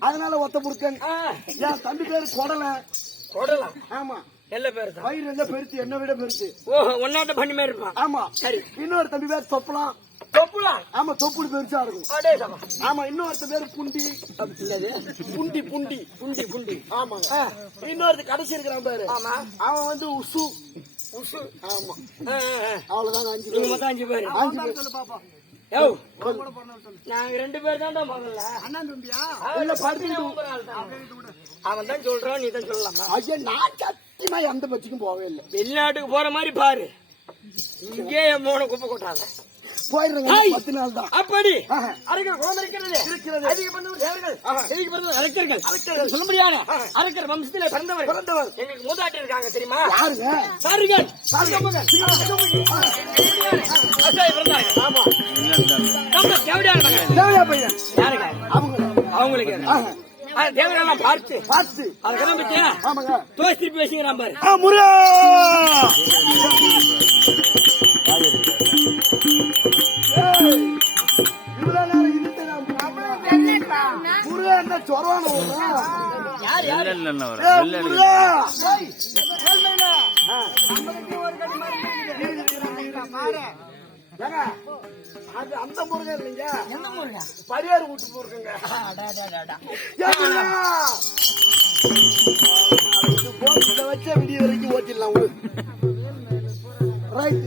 அதனால ஒத்த முருக்கன் என் தம்பி பேரு கொடலை. கொடலாம் ஆமா. நல்ல பேரு வயிறு என்ன பெருத்து என்ன விட பெருத்து ஓஹோ ஒன்னாட்ட பண்ணி மாதிரி இருப்பான் ஆமா. சரி. இன்னொரு தம்பி பேர் தொப்பலாம் தொப்புலாம் ஆமா தொப்புடு பெருசா இருக்கும். ஆமா இன்னொருத்த பேரு புண்டி. புண்டி புண்டி. புண்டி புண்டி. ஆமாங்க ஆ, இன்னொருத்த கடைசி இருக்கிறான் பாரு. ஆமா. அவன் வந்து உசு. உசு. ஆமா. அவ்வளவுதாங்க அஞ்சு பேர். அஞ்சு நாங்க ரெண்டு பேர் தான் முதல்ல. அண்ணன் தம்பியா? தான். அவன் தான் சொல்றான் நீ தான் சொல்லலாமா? ஐயா நான் சத்தியமா எந்த பட்சிக்கும் போகவே இல்லை. வெளிநாட்டுக்கு போற மாதிரி பாரு. இங்கே என் மோன குப்பை கொட்டாத போயிடுறேங்க ஹாய். பத்து நாள் தான் அப்படி. ஆஹா. அரக்கர் குழந்தை இருக்கிறது. இருக்கிறது. அதிக பிறந்தவர் அரக்கர்கள் அரக்கர்கள் சொல்ல முடியாது. அரக்கர் வம்சத்திலே பிறந்தவர். பிறந்தவர். எங்களுக்கு மூதாட்டி இருக்காங்க தெரியுமா? யாருங்க? சாருகள். ஆமா. நம்ம தேவடியான மகன். தேவையா பையன். யாருங்க? அவங்க. அவங்களுக்கு. தேவரெல்லாம் பார்த்து. பார்த்து. அதுக்கெல்லாம் பத்தியா? ஆமாங்க. தோசி வச்சுக்கிறான் பாரு. முருகா! ஆ. ஏங்க, அது அந்த முருகன் இல்லைங்க. எந்த முருகா பரியாறு வீட்டு முருகங்க வச்சா விடிய வரைக்கும் ஓட்டிடலாம் ரைட்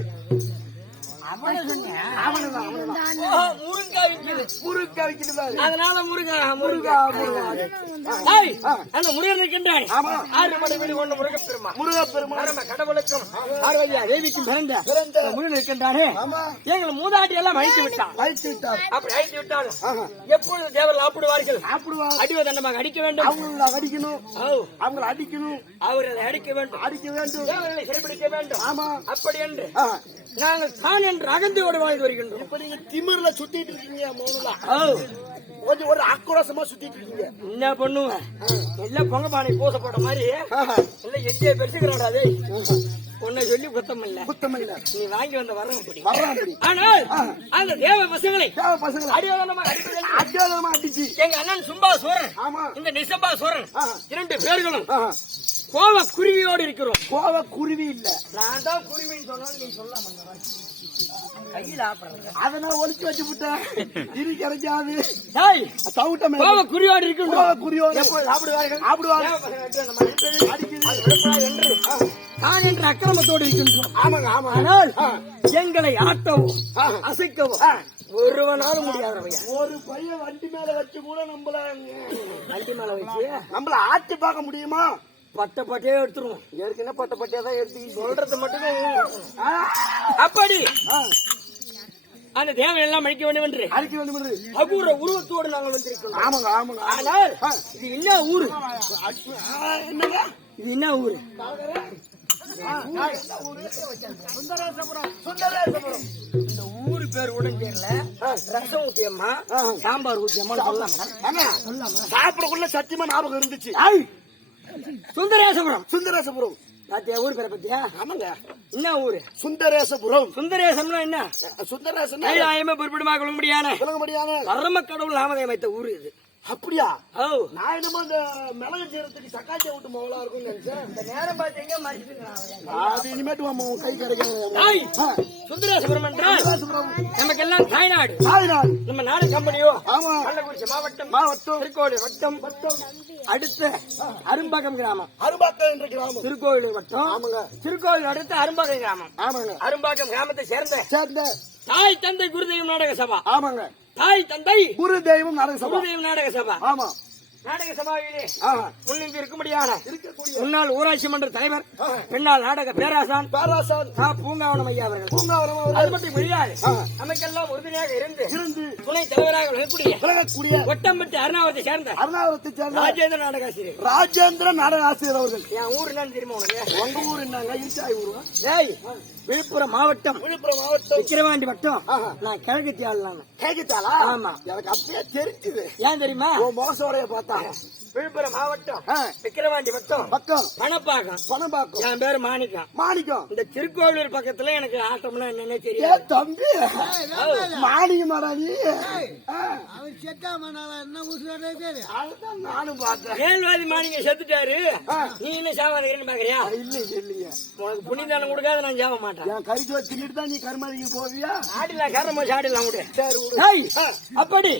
அதனால முருகா முருகா முருகா முருகா ஏய், அந்த முருகன் இருக்கின்றான் ஆமா. ஆறு மணி வெளி கொண்ட முருகப் பெருமா முருகா பெருமாள் பரம கடவுளுக்கும் பார்வதியா தேவிக்கும் பிறந்த பிறந்த. இந்த முருகன் இருக்கின்றானே ஆமா எங்களை மூதாட்டி எல்லாம் அழித்து விட்டான் வைத்து விட்டார் அப்படி அழித்து ஆஹா. எப்பொழுது தேவர்கள் ஆப்பிடுவார்கள் சாப்பிடுவா அடிவ தண்டமாக அடிக்க வேண்டும் அவங்கள அடிக்கணும் அவங்கள அடிக்கணும் அவர் அதை அடிக்க வேண்டும் அடிக்க வேண்டும் தேவர்களை சிறைபிடிக்க வேண்டும் ஆமா அப்படி என்று. நாங்கள் தான் என்று அகந்தையோடு வாழ்ந்து வருகின்றோம். இப்ப நீங்க திமிர்ல சுத்திட்டு இருக்கீங்க மௌனலா கொஞ்சம் ஒரு ஆக்ரோஷமா சுத்திட்டு இருக்கீங்க. என்ன பண்ணுவேன் எல்லாம் பொங்க பானை பூச போட்ட மாதிரி. ஆஹா. எல்லாம் எஞ்சிய பெருசுக்கிறாடா டேய் உன்னை சொல்லி குத்தம் இல்ல குத்தம் இல்ல நீ வாங்கி வந்த வர்றான் அப்படி. ஆனால் அந்த தேவ பசங்களை தேவ பசங்களை அடியோதனமாக அடிப்பதில் அத்தியாவதமா அடிச்சு. எங்க அண்ணன் சும்பா சோரன் ஆமா. இந்த நிசம்பா சோரன். இரண்டு பேர்களும். கோவ குருவியோடு இருக்கிறோம். கோவ குருவி இல்ல. நான் தான் குருவின்னு சொன்னாலும் நீ சொல்லாம கையில் ஆப்படுறேன் அத நான் ஒளிச்சு வச்சு விட்டேன் இரு கிடைக்காது டேய் தவிட்ட மேல. கோவ குறியோடு இருக்கின்றோம் கோவ எடுத்து அடிக்குது. அது விடக்கூடாது என்று அக்கிரமத்தோடு இருக்கின்றோம். ஆமாங்க ஆமா. ஆனால் எங்களை ஆட்டவோ அசைக்கவோ ஒருவனாலும் முடியாதவையா ஒரு பையன் வண்டி மேல வச்சு கூட நம்மள வண்டி மேல வச்சு? நம்மள ஆட்டி பார்க்க முடியுமா? பட்ட பட்டையே எடுத்துருவோம். ஏற்கனவே பட்ட பட்டியா தான் எடுத்து சொல்றது மட்டும் அப்படி. அந்த தேவன் எல்லாம் அழிக்க வேண்டும் என்று. அடிக்க வேண்டும் என்று. அபூர்வ உருவத்தோடு நாங்கள் வந்திருக்கிறோம். ஆமாங்க ஆமாங்க ஆனால் இது என்ன ஊரு? இது என்ன ஊரு? இந்த ஊரு பேர் கூட தெரியல. ரசம் ஊத்தியம்மா சாம்பார் ஊத்தியம்மா சொல்லலாமா ஆமா சாப்பிடக்குள்ள சத்தியமா ஞாபகம் இருந்துச்சு. சுந்தரேசபுரம். சுந்தரேசபுரம். பாத்தியா ஊர் பேரை பத்தியா? ஆமாங்க. என்ன ஊரு? சுந்தரேசபுரம். சுந்தரேசம்னா என்ன? சுந்தரேசன் கைலாயமே பொறுப்பிடமாக கொள்ள முடியான சொல்லுங்க முடியாது பரம கடவுள் நாமதே வைத்த ஊரு இது. அப்படியா? நான் என்னமோ இந்த மிளகு சீரத்துக்கு சக்காச்சி விட்டு மோளா இருக்கும்னு நினைச்சேன். இந்த நேரம் மறைச்சிட்டு அது இனிமேட்டு உன் கை கிடைக்காது தாய் சுந்தரேசபுரம் என்றால் சுந்தரேசபுரம் நமக்கெல்லாம் தாய்நாடு. தாய்நாடு. நம்ம நாடு கம்பெனியோ ஆமா. கள்ளக்குறிச்சி மாவட்டம் மாவட்டம். திருக்கோவில் வட்டம் வட்டம். அடுத்த அரும்பாக்கம் கிராமம். அரும்பாக்கம் என்ற கிராமம். திருக்கோவில் வட்டம். ஆமாங்க. திருக்கோவில் அடுத்த அரும்பாக்கம் கிராமம். ஆமாங்க. அரும்பாக்கம் கிராமத்தை சேர்ந்த சேர்ந்த தாய் தந்தை குருதெய்வம் நாடக சபா. ஆமாங்க. தாய் தந்தை குரு தெய்வம் நாடக சபா குருதெய்வம் நாடக சபா ஆமா. நாடக சபாவிலே. முன்னின்று இருக்கும்படியான இருக்கக்கூடிய முன்னாள் ஊராட்சி மன்ற தலைவர் பெண்ணால் நாடக பேராசான் பேராசான். பூங்காவனம் ஐயா அவர்கள். பூங்காவனம் அது மட்டும் முடியாது. நமக்கெல்லாம் உறுதுணையாக இருந்து இருந்து துணை தலைவராக விளங்கக்கூடிய விலகக்கூடிய ஒட்டம்பட்டி அருணாவரத்தை சேர்ந்த அருணாவரத்தை சேர்ந்த ராஜேந்திர நாடகாசிரியர் ராஜேந்திர நாடக ஆசிரியர் அவர்கள். என் ஊர் என்னன்னு தெரியுமா உனக்கு? உங்க ஊர் என்னங்க? இருச்சாய் ஊர் ஏய் விழுப்புரம் மாவட்டம். விழுப்புரம் மாவட்டம். விக்கிரவாண்டி வட்டம் ஆஹா. நான் கிழக்கு தியாலாம் கேக்குத்தாளா ஆமா. எனக்கு அப்பயே தெரிஞ்சுது. ஏன் தெரியுமா? மோசோடைய பார்த்தா Yes. விழுப்புரம் மாவட்டம் விக்கிரவாண்டி வட்டம் பக்கம். பணப்பாக்கம் என் பேரு மாணிக்கம் மாணிக்கம். இந்த திருக்கோவிலூர் பக்கத்துல எனக்கு ஆட்டம்னா என்னன்னே ஏ தெரியாது. தம்பி. மாணிக்கமாடா நீ ஆ, அவர் செத்தாமனால என்ன பேரு அதுதான் நானும் பார்த்தேன். மேல்வாதி மாணிக்கம் செத்துட்டாரு. நீ என்ன சாவாதீங்கன்னு பாக்குறியா? இல்லைங்க இல்லைங்க உனக்கு புண்ணியதானம் கொடுக்காத நான் சாவ மாட்டேன். என் கறிக்கு வச்சு தின்னுட்டு தான் நீ கருமாதிக்கு போவியா? ஆடிலாம் கரமோ சாடிலாம் விடு. சரி அப்படி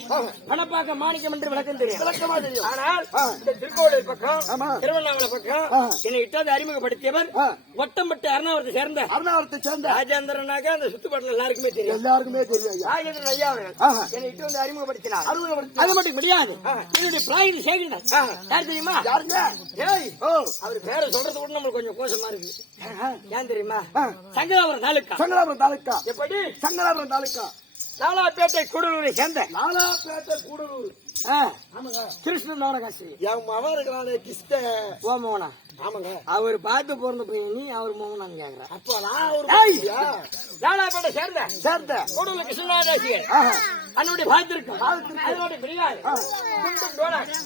பணப்பாக்க மாணிக்கம் என்று விளக்கம் தெரியும். விளக்கமா தெரியும். ஆனால். இந்த பக்கம். திருவண்ணாமலை பக்கம். என்னை இட்டாவது அறிமுகப்படுத்தியவர். ஒட்டம்பட்டு அருணாவரத்தை சேர்ந்த அருணாவரத்தை சேர்ந்த ராஜேந்திரனாக அந்த சுத்துப்பாட்டில் எல்லாருக்குமே தெரியும். எல்லாருக்குமே தெரியும் ராஜேந்திரன் ஐயா. என்னை இட்டு வந்து அறிமுகப்படுத்தினார். அருணாவரத்தை அது மட்டும் முடியாது. என்னுடைய பிராயம் சேகரன். யார் தெரியுமா? யாருங்க? ஏய் அவர் பேரை சொல்றது கூட நம்மளுக்கு கொஞ்சம் கோஷமா இருக்கு. ஏன் தெரியுமா. சங்கராபுரம் தாலுக்கா. சங்கராபுரம் தாலுக்கா. எப்படி? சங்கராபுரம் தாலுக்கா. நாலாப்பேட்டை கூடலூரை சேர்ந்த. நாலாப்பேட்டை கூடலூர். கிருஷ்ணன் நாடகாசி என் மகன் இருக்கிறானே ஓ மோகனா. ஆமாங்க. அவர் பார்த்து பிறந்த பையன் நீ அவர் மோகனான்னு கேக்குறேன் அப்ப நான் ஒரு சேர்ந்த? சேர்ந்த. கூடலூர் கிருஷ்ணநாடாசியர் ஆஹா. அன்னுடைய பார்த்திருக்கும் அதனுடைய பிரியாள்.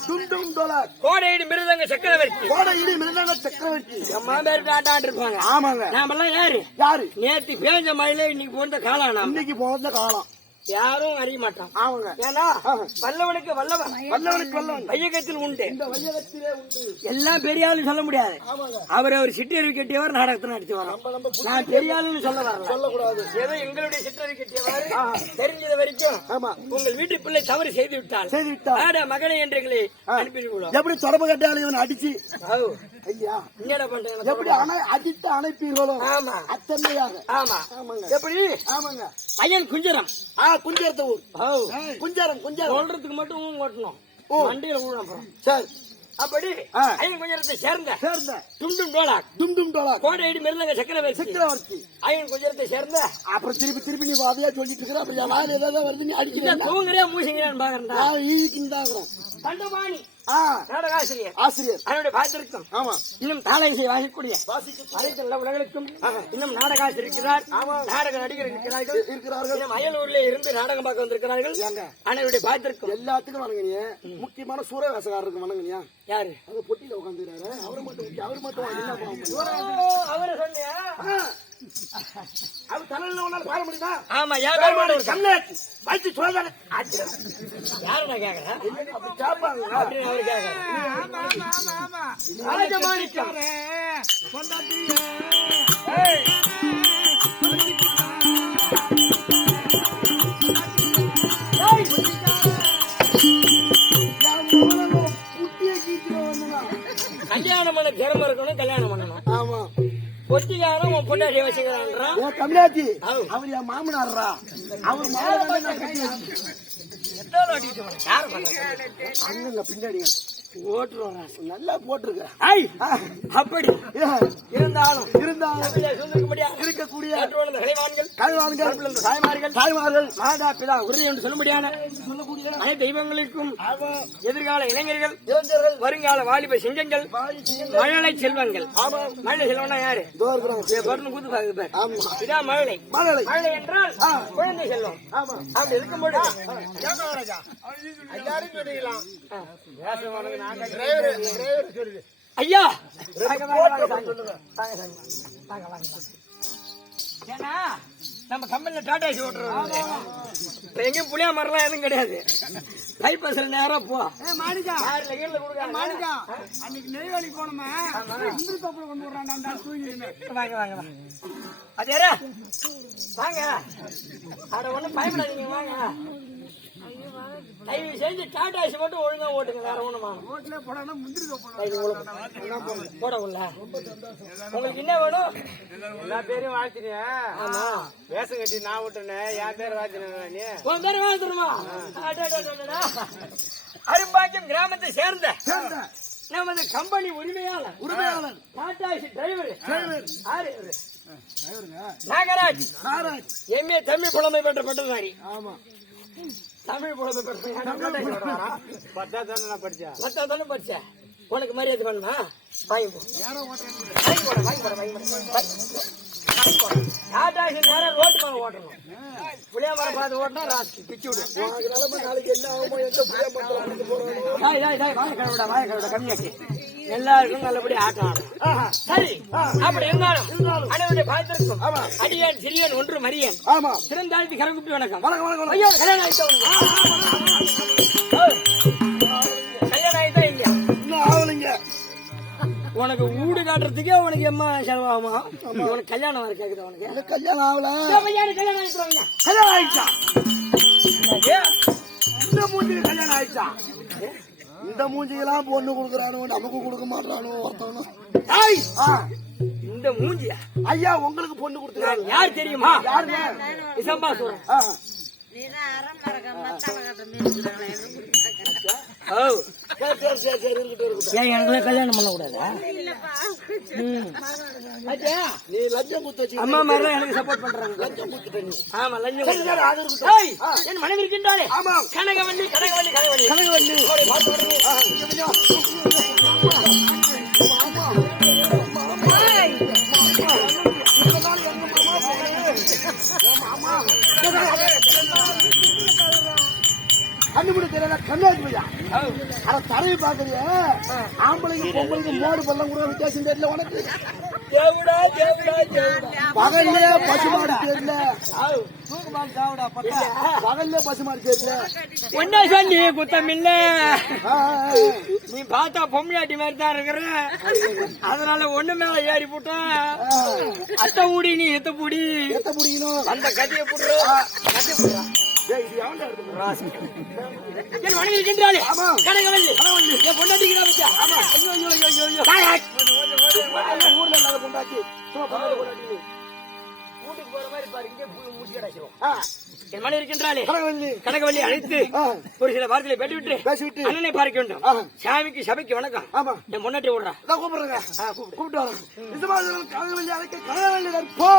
துண்டும் டோலர் கோடையீடு மிருதங்க சக்கரவர்த்தி. கோடை இடி மிருதங்க சக்கரவர்த்தி. அம்மா பேருக்கு ஆட்டாண்டு இருப்பாங்க. ஆமாங்க. நாமெல்லாம் யாரு? யாரு? நேத்து பேஞ்ச மழையில இன்னைக்கு போன்ற காலம் இன்னைக்கு பிறந்த காலம் யாரும் அறிய மாட்டோம் ஆமாங்க. ஏன்னா வல்லவனுக்கு வல்லவன். வல்லவனுக்கு வல்லவன். வையகத்தில் உண்டு. இந்த வையகத்திலே உண்டு. எல்லாம் பெரிய ஆளு சொல்ல முடியாது. அவர் அவர் சிற்றறிவு கட்டியவர் நாடகத்தை நடிச்சு வரோம் நான் பெரிய ஆளுன்னு சொல்ல வரல. சொல்லக்கூடாது. ஏதோ எங்களுடைய சிற்றறிவு கட்டியவர் தெரிஞ்சது வரைக்கும் ஆமா. உங்கள் வீட்டு பிள்ளை தவறு செய்து விட்டால் செய்து விட்டா ஆட மகனை என்று எங்களை அனுப்பிவிடுவோம். எப்படி தொடர்பு கட்டாலும் இவன் அடிச்சு? ஐயா. என்னடா பண்றது எப்படி அணை அடித்து அணைப்பீர்களோ? ஆமா. அத்தன்மையாக. ஆமா. ஆமாங்க. எப்படி? ஆமாங்க. ஐயன் குஞ்சரம். ஆ. குஞ்சரத்த ஊர் குஞ்சரம் குஞ்சரம் சொல்றதுக்கு மட்டும் ஓட்டணும் வண்டியில ஊழ அப்புறம் சரி அப்படி. ஐயன் குஞ்சரத்தை சேர்ந்த சேர்ந்த துண்டும் டோலாக் டும் டும் டோலர் கோடையடி மிருந்தங்க சக்கரவர்த்தி சக்கரவர்த்தி ஐயன் குஞ்சரத்தை சேர்ந்த அப்புறம் திருப்பி திருப்பி நீ வாதையா சொல்லிட்டு இருக்கிற அப்புறம் வாயில் ஏதாவது வருது நீ அடிக்கிறேன் தூங்குறியா மூசிங்கிறான்னு பாக்குறா நான் ஈக்கின்னு தான் தண்டபாணி நாடகாசிரியர் ஆசிரியர். அவனுடைய பார்த்திருக்கும் ஆமா. இன்னும் தாளை இசை வாசிக்கூடிய வாசிக்க அனைத்து உலகளுக்கும் இன்னும் நாடகாசி இருக்கிறார். நாடக நடிகர் இருக்கிறார்கள். இருக்கிறார்கள். அயலூர்ல இருந்து நாடகம் பார்க்க வந்திருக்கிறார்கள். அனைவருடைய பார்த்திருக்கும் எல்லாத்துக்கும் வணங்குனிய முக்கியமான சூரவேசக்காரருக்கு வணங்குனியா யாரு? அது பொட்டியில உட்காந்துக்கிறாரு அவரை மட்டும் அவர் மட்டும் அவரை சொன்னியா? அவர் தலையில ஒன்னால பாட முடியுமா? ஆமா யாரு நான் கேக்குறேன் அப்படி கேட்பாங்க அப்படின்னு அவரு கேக்குறேன் ராஜமாணிக்கம் பொட்டிக்காரன் உன் பொண்டாட்டியை வச்சுக்கிறான்றான். ஏன் தமிழாச்சி. அவர் என் மாமனார்ரா? அவர் மாமனார் யார் ஓட்டுருவாங்க நல்லா போட்டிருக்க ஐய்! அப்படி. இருந்தாலும் இருந்தாலும் இருக்கக்கூடிய கலைவான்கள் தாய்மார்கள் தாய்மார்கள் மாதா பிதா உறுதி என்று அனைத்து தெய்வங்களுக்கும் எதிர்கால இளைஞர்கள் இளைஞர்கள் வருங்கால வாலிப சிங்கங்கள் மழலை செல்வங்கள். மழலை செல்வம்னா யாரு? கூத்து பாக்குது இதான் மழலை. மழலை. மழலை என்றால் குழந்தை செல்வம். அப்படி இருக்கும்போது சொல்லிக்கலாம். ஐயா. ஏன்னா நம்ம கம்பெனில டாடா ஏசி ஓட்டுறோம் இப்ப எங்கேயும் புளியா மரம்லாம் எதுவும் கிடையாது. பைப்பஸ்ல நேரா போ. மாணிக்கா. மாணிக்கா. அன்னைக்கு நெய்வேலி போனோமே. முந்திரி தோப்புல கொண்டு வர்றான் நான் தூங்கி வாங்க வாங்க வாங்க. அது யாரா? வாங்க. அட ஒண்ணும் பயப்படாதீங்க வாங்க. தயவு செஞ்சு டாடா ஏசி மட்டும் ஒழுங்கா ஓட்டுங்க வேற ஒண்ணுமா ரோட்ல போனா முந்திரி போட உள்ள. உங்களுக்கு என்ன வேணும்? எல்லா பேரையும் வாழ்த்தினியா? ஆமா. வேஷம் கட்டி நான் விட்டுனேன் என் பேர் வாழ்த்தினா நீ? உன் பேர் வாழ்த்துருமா அரும்பாக்கம் கிராமத்தை சேர்ந்த சேர்ந்த. நமது கம்பெனி உரிமையாளர். உரிமையாளர். Tata AC driver. டிரைவர். இவரு? நாகராஜ். நாராஜ் எம்ஏ தமிழ் புலமை பெற்ற பட்டதாரி. ஆமா. தமிழ் பெற்ற பத்தா தானே நான் படிச்சேன். மத்த தானே படிச்ச உனக்கு மரியாதை பண்ணுமா வாங்கி போ. வாங்கி போட வாங்கி போட ரோட்டு மேல ஓட்டணும். புளிய மரம் பார்த்து ஓட்டினா ராஸ்கி பிச்சு விடு. உனக்கு நிலைமை நாளைக்கு என்ன ஆகுமோ எந்த புளிய மரத்துல வாய கழுவிடா வாய கழுவிடா கம்மியாக்கி. எல்லாருக்கும் நல்லபடி ஆட்டம் ஆடும். சரி. அப்படி இருந்தாலும் அனைவருடைய பார்த்திருக்கும் அடியன் சிறியன் ஒன்று மரியன். ஆமா. சிறந்தாழ்த்தி கரங்குப்பி வணக்கம். வணக்கம் வணக்கம் ஐயோ கல்யாணம் ஆயிட்டா உனக்கு? கல்யாணம் ஆயிட்டா இங்க இன்னும் ஆகலைங்க. உனக்கு வீடு காட்டுறதுக்கே உனக்கு எம்மா செலவாகுமா? உனக்கு கல்யாணம் வர கேக்குது உனக்கு? கல்யாணம் ஆகல. கல்யாணம் கல்யாணம் ஆயிடுச்சா? இந்த மூஞ்சிக்கு கல்யாணம் ஆயிடுச்சா? இந்த மூஞ்சிக்கெல்லாம் பொண்ணு கொடுக்குறானோ நமக்கு கொடுக்க மாட்டானோ ஒருத்தவனும் இந்த மூஞ்சியா. ஐயா உங்களுக்கு பொண்ணு கொடுத்துருக்காங்க யார் தெரியுமா? யாருங்க? இசம்பா சொல்றேன். ஆ, ஓ சரி சரி சரி சரி இருக்கட்டும் இருக்கட்டும் ஏன் எனக்கு கல்யாணம் பண்ண கூடாதா நீ லஞ்சம் குத்து வச்சு அம்மா மாதிரி எனக்கு சப்போர்ட் பண்றாங்க. லஞ்சம் குத்துட்ட நீ ஆமா லஞ்சம் சரி சரி அது இருக்கட்டும் ஏய், என் மனைவி இருக்கின்றாளே. ஆமா. கனகவல்லி கனகவல்லி கனகவல்லி. கனகவல்லி. பார்த்து கண்டுபிடி தெரியல கண்ணாடி பையா? அட தரையை பாக்குறிய ஆம்பளைக்கு பொம்பளைக்கு மோடு பள்ளம் கூட வித்தியாசம் தெரியல உனக்கு. தேவுடா தேவுடா தேவுடா. பகல்ல பசுமாடு தெரியல. பகல்ல பசுமாடு தெரியல. ஒன்னா சொல்லி குத்தம் இல்ல. நீ பார்த்தா பொம்மையாட்டி மாதிரி தான் இருக்கிற. அதனால ஒண்ணு மேல ஏறி போட்டா. அத்தை மூடி நீ எத்த பூடி. எத்த முடியணும் அந்த கதையை போடுற. இது எவன்டா எடுத்துட்டு என் மனைவி இருக்கின்றாளே ஆமா. கனகவல்லி என் வராங்க? ஊர்ல இல்லாத பொண்டாட்டி. பொண்டாட்டி பொண்டாட்டி வீட்டுக்கு போற மாதிரி பாரு. இங்கே முடிச்சு கிடைச்சிரும் ஆ, என் மனைவி இருக்கின்றாளே கனகவல்லி கனகவல்லி அழைத்து ஒரு சில வார்த்தைகளை பெற்றுவிட்டு பேசிவிட்டு. அண்ணனை பார்க்க வேண்டும். சாமிக்கு சபைக்கு வணக்கம். ஆமா. என் முன்னாடி விடுறா நான் கூப்பிடுறேங்க கூப்பிட்டு வரேன் இந்த மாதிரி அழைக்க கனகவல்லி போ